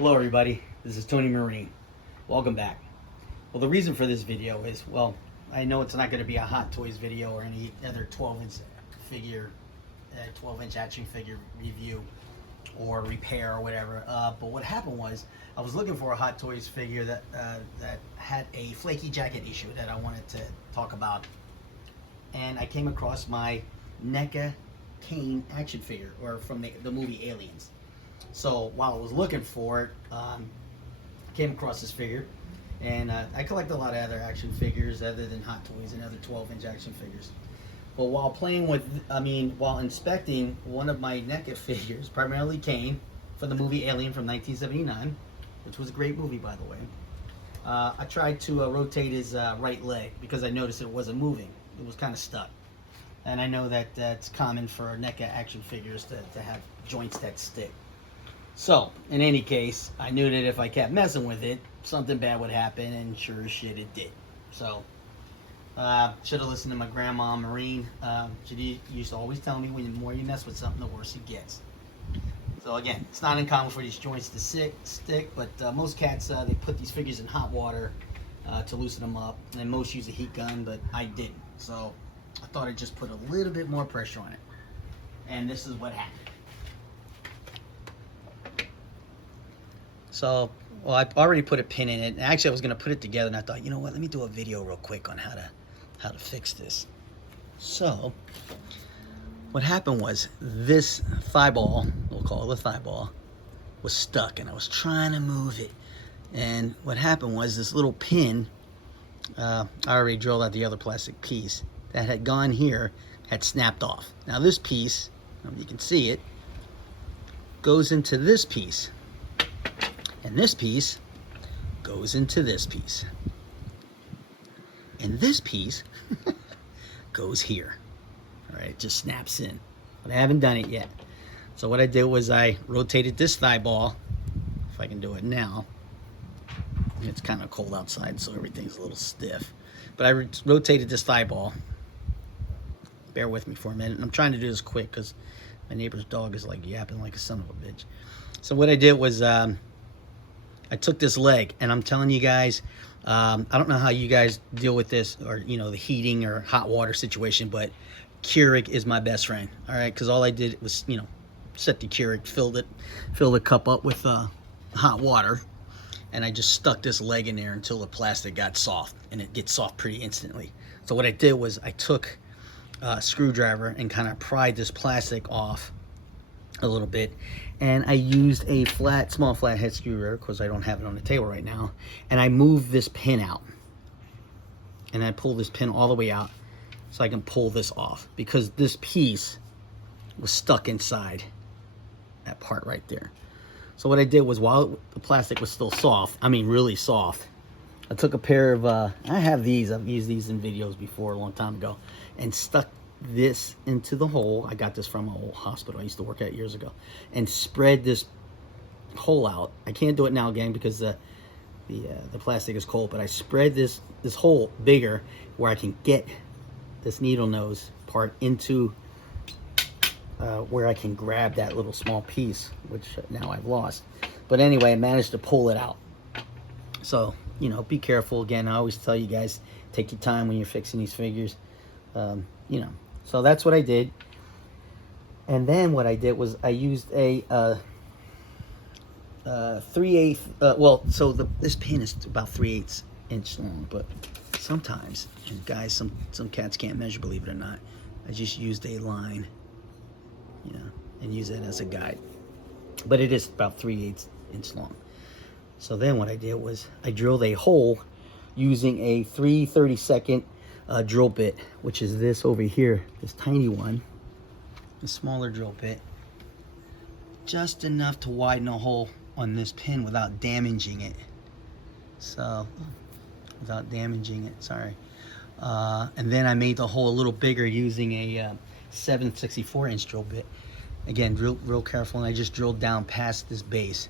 Hello everybody, this is Tony Marine. Welcome back. Well, the reason for this video is, well, I know it's not going to be a Hot Toys video or any other 12-inch figure, 12-inch action figure review or repair or whatever. But what happened was, I was looking for a Hot Toys figure that had a flaky jacket issue that I wanted to talk about, and I came across my Neca Kane action figure, or from the movie Aliens. So while I was looking for it, I came across this figure, and I collect a lot of other action figures other than Hot Toys and other 12-inch action figures. But while while inspecting one of my NECA figures, primarily Kane, for the movie Alien from 1979, which was a great movie, by the way, I tried to rotate his right leg because I noticed it wasn't moving. It was kind of stuck. And I know that that's common for NECA action figures to have joints that stick. So, in any case, I knew that if I kept messing with it, something bad would happen, and sure as shit it did. So, should have listened to my grandma Marine. She used to always tell me, when the more you mess with something, the worse it gets. So again, it's not uncommon for these joints to stick, but most cats, they put these figures in hot water to loosen them up, and most use a heat gun, but I didn't. So, I thought I'd just put a little bit more pressure on it. And this is what happened. So, well, I already put a pin in it. Actually, I was going to put it together, and I thought, you know what, let me do a video real quick on how to fix this. So, what happened was, this thigh ball, we'll call it a thigh ball, was stuck, and I was trying to move it. And what happened was, this little pin, I already drilled out the other plastic piece, that had gone here, had snapped off. Now this piece, you can see it, goes into this piece. And this piece goes into this piece. And this piece goes here. All right, it just snaps in. But I haven't done it yet. So what I did was I rotated this thigh ball, if I can do it now. It's kind of cold outside, so everything's a little stiff. But I rotated this thigh ball. Bear with me for a minute. I'm trying to do this quick because my neighbor's dog is like yapping like a son of a bitch. So what I did was I took this leg, and I'm telling you guys, I don't know how you guys deal with this, or the heating or hot water situation, but Keurig is my best friend. All right, because all I did was set the Keurig, filled the cup up with hot water, and I just stuck this leg in there until the plastic got soft, and it gets soft pretty instantly. So what I did was I took a screwdriver and kind of pried this plastic off a little bit, and I used a small flathead screwdriver because I don't have it on the table right now, and I moved this pin out, and I pulled this pin all the way out so I can pull this off, because this piece was stuck inside that part right there. So what I did was, while the plastic was still soft, I mean really soft, I took a pair of I have these, I've used these in videos before a long time ago, and stuck this into the hole. I got this from an old hospital I used to work at years ago, and spread this hole out. I can't do it now again because the plastic is cold, but I spread this hole bigger where I can get this needle nose part into where I can grab that little small piece, which now I've lost. But anyway, I managed to pull it out. So be careful. Again, I always tell you guys, take your time when you're fixing these figures. So that's what I did. And then what I did was I used a 3/8 this pin is about 3/8 inch long, but sometimes, and guys, some cats can't measure, believe it or not, I just used a line, and use it as a guide, but it is about 3/8 inch long. So then what I did was I drilled a hole using a 3/32 drill bit, which is this over here, this tiny one, a smaller drill bit, just enough to widen a hole on this pin without damaging it. So, without damaging it, sorry. And then I made the hole a little bigger using a 7/64 inch drill bit. Again, real careful, and I just drilled down past this base.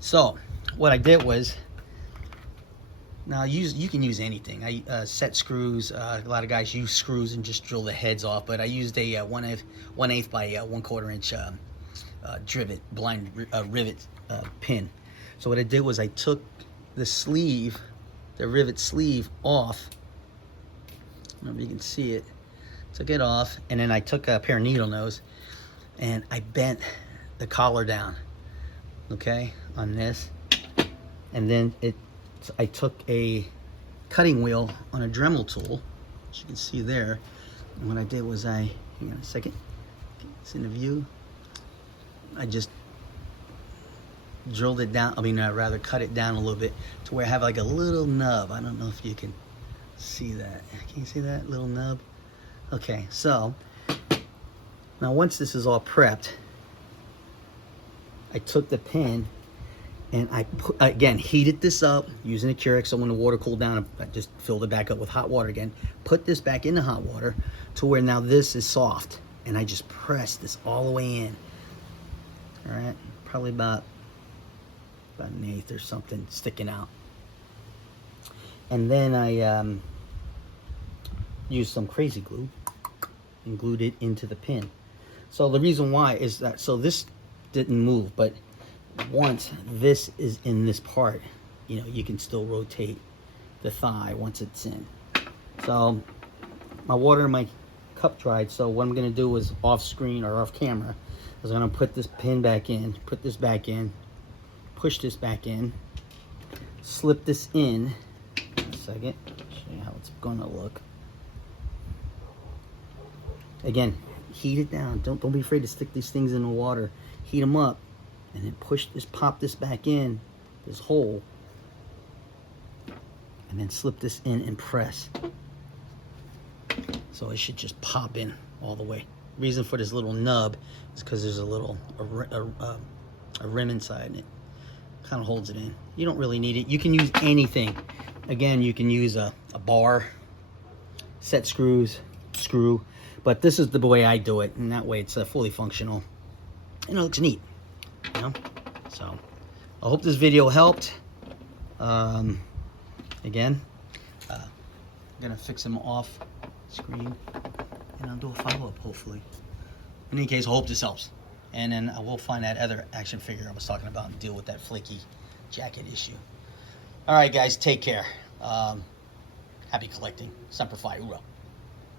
So, what I did was, now you can use anything. I set screws. A lot of guys use screws and just drill the heads off, but I used a 1/8 by 1/4 inch blind rivet pin. So what I did was I took the sleeve, the rivet sleeve off. I don't know if you can see it. Took it off, and then I took a pair of needle nose and I bent the collar down, okay, on this. And then I took a cutting wheel on a Dremel tool, as you can see there. And what I did was hang on a second, it's in the view. I just drilled it down, rather cut it down a little bit to where I have like a little nub. I don't know if you can see that. Can you see that little nub? Okay, so now once this is all prepped, I took the pin and I put, again, heated this up using a Keurig. So when the water cooled down, I just filled it back up with hot water again. Put this back in the hot water to where now this is soft. And I just pressed this all the way in. All right, probably about an eighth or something sticking out. And then I used some crazy glue and glued it into the pin. So the reason why is that, so this didn't move, but once this is in this part, you know, you can still rotate the thigh once it's in. So my water in my cup dried, so what I'm gonna do is off screen or off camera is I'm gonna put this pin back in, put this back in, push this back in, slip this in. A second, show you how it's gonna look. Again, heat it down. Don't be afraid to stick these things in the water. Heat them up, and then push this, pop this back in, this hole, and then slip this in and press. So it should just pop in all the way. Reason for this little nub is because there's a rim inside, and it kind of holds it in. You don't really need it. You can use anything. Again, you can use a bar, set screws, screw, but this is the way I do it, and that way it's fully functional, and it looks neat, you know? So I hope this video helped. Again, I'm gonna fix them off screen, and I'll do a follow-up hopefully. In any case, I hope this helps, and then I will find that other action figure I was talking about and deal with that flaky jacket issue. All right, guys, take care. Happy collecting. Semper Fi, Uro.